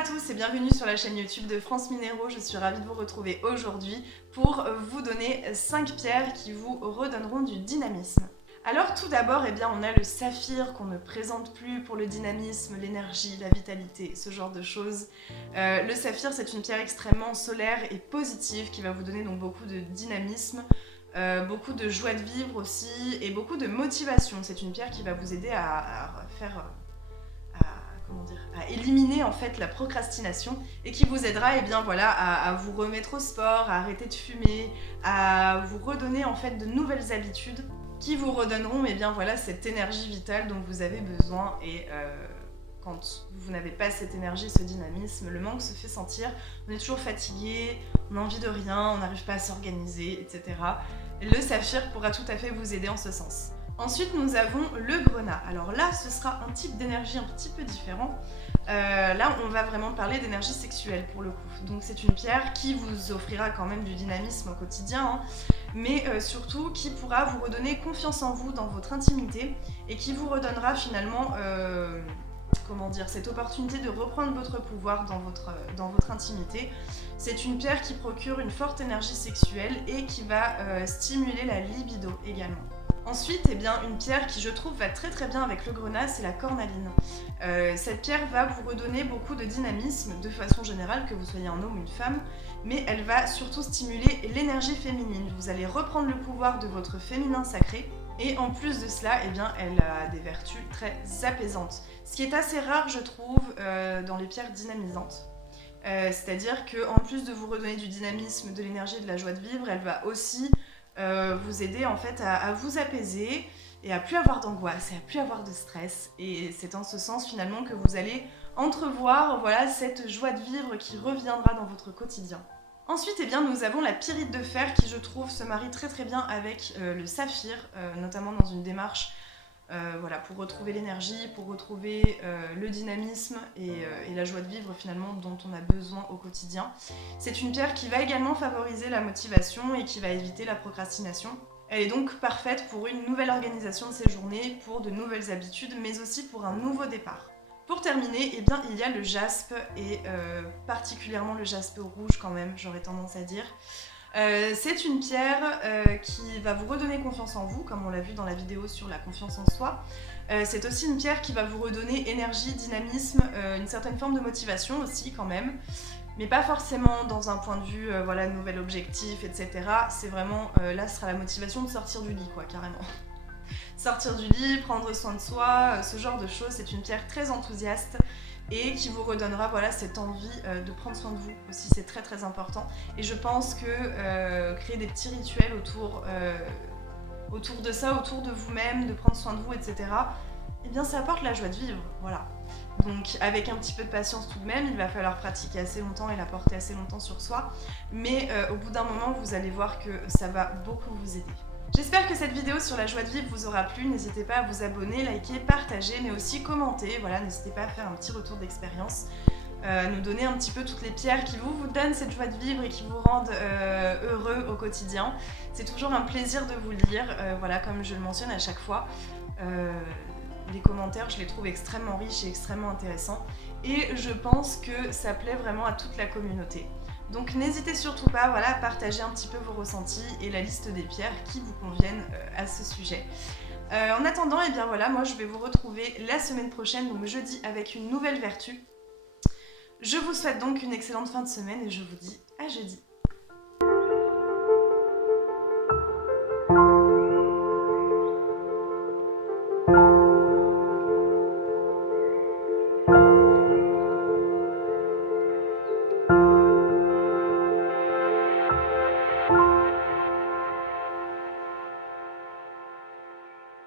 à tous et bienvenue sur la chaîne YouTube de France Minéraux. Je suis ravie de vous retrouver aujourd'hui pour vous donner 5 pierres qui vous redonneront du dynamisme. Alors tout d'abord, on a le saphir qu'on ne présente plus pour le dynamisme, l'énergie, la vitalité, ce genre de choses. Le saphir, c'est une pierre extrêmement solaire et positive qui va vous donner donc beaucoup de dynamisme, beaucoup de joie de vivre aussi et beaucoup de motivation. C'est une pierre qui va vous aider à éliminer en fait la procrastination et qui vous aidera à vous remettre au sport, à arrêter de fumer, à vous redonner en fait de nouvelles habitudes qui vous redonneront cette énergie vitale dont vous avez besoin. Et quand vous n'avez pas cette énergie, ce dynamisme, le manque se fait sentir. On est toujours fatigué, on n'a envie de rien, on n'arrive pas à s'organiser, etc. Le saphir pourra tout à fait vous aider en ce sens. Ensuite, nous avons le grenat. Alors là, ce sera un type d'énergie un petit peu différent. Là, on va vraiment parler d'énergie sexuelle pour le coup. Donc c'est une pierre qui vous offrira quand même du dynamisme au quotidien, mais surtout qui pourra vous redonner confiance en vous dans votre intimité et qui vous redonnera finalement cette opportunité de reprendre votre pouvoir dans votre intimité. C'est une pierre qui procure une forte énergie sexuelle et qui va stimuler la libido également. Ensuite, une pierre qui je trouve va très très bien avec le grenat, c'est la cornaline. Cette pierre va vous redonner beaucoup de dynamisme de façon générale, que vous soyez un homme ou une femme, mais elle va surtout stimuler l'énergie féminine. Vous allez reprendre le pouvoir de votre féminin sacré et en plus de cela, elle a des vertus très apaisantes. Ce qui est assez rare, je trouve, dans les pierres dynamisantes. C'est-à-dire qu'en plus de vous redonner du dynamisme, de l'énergie et de la joie de vivre, elle va aussi vous aider en fait à vous apaiser et à plus avoir d'angoisse et à plus avoir de stress. Et c'est en ce sens finalement que vous allez entrevoir cette joie de vivre qui reviendra dans votre quotidien. Ensuite, nous avons la pyrite de fer qui, je trouve, se marie très très bien avec le saphir, notamment dans une démarche pour retrouver l'énergie, pour retrouver le dynamisme et la joie de vivre finalement dont on a besoin au quotidien. C'est une pierre qui va également favoriser la motivation et qui va éviter la procrastination. Elle est donc parfaite pour une nouvelle organisation de ses journées, pour de nouvelles habitudes, mais aussi pour un nouveau départ. Pour terminer, il y a le jaspe, et particulièrement le jaspe rouge quand même, j'aurais tendance à dire. C'est une pierre qui va vous redonner confiance en vous, comme on l'a vu dans la vidéo sur la confiance en soi. C'est aussi une pierre qui va vous redonner énergie, dynamisme, une certaine forme de motivation aussi quand même, mais pas forcément dans un point de vue nouvel objectif, etc. C'est vraiment, là ce sera la motivation de sortir du lit quoi, carrément. Sortir du lit, prendre soin de soi, ce genre de choses. C'est une pierre très enthousiaste et qui vous redonnera cette envie de prendre soin de vous aussi, c'est très très important. Et je pense que créer des petits rituels autour de ça, autour de vous-même, de prendre soin de vous, etc., ça apporte la joie de vivre, voilà. Donc avec un petit peu de patience tout de même, il va falloir pratiquer assez longtemps et la porter assez longtemps sur soi, mais au bout d'un moment, vous allez voir que ça va beaucoup vous aider. J'espère que cette vidéo sur la joie de vivre vous aura plu. N'hésitez pas à vous abonner, liker, partager, mais aussi commenter. N'hésitez pas à faire un petit retour d'expérience, à nous donner un petit peu toutes les pierres qui vous donnent cette joie de vivre et qui vous rendent heureux au quotidien. C'est toujours un plaisir de vous lire, comme je le mentionne à chaque fois. Les commentaires, je les trouve extrêmement riches et extrêmement intéressants. Et je pense que ça plaît vraiment à toute la communauté. Donc n'hésitez surtout pas à partager un petit peu vos ressentis et la liste des pierres qui vous conviennent à ce sujet. En attendant, moi je vais vous retrouver la semaine prochaine, donc jeudi, avec une nouvelle vertu. Je vous souhaite donc une excellente fin de semaine et je vous dis à jeudi.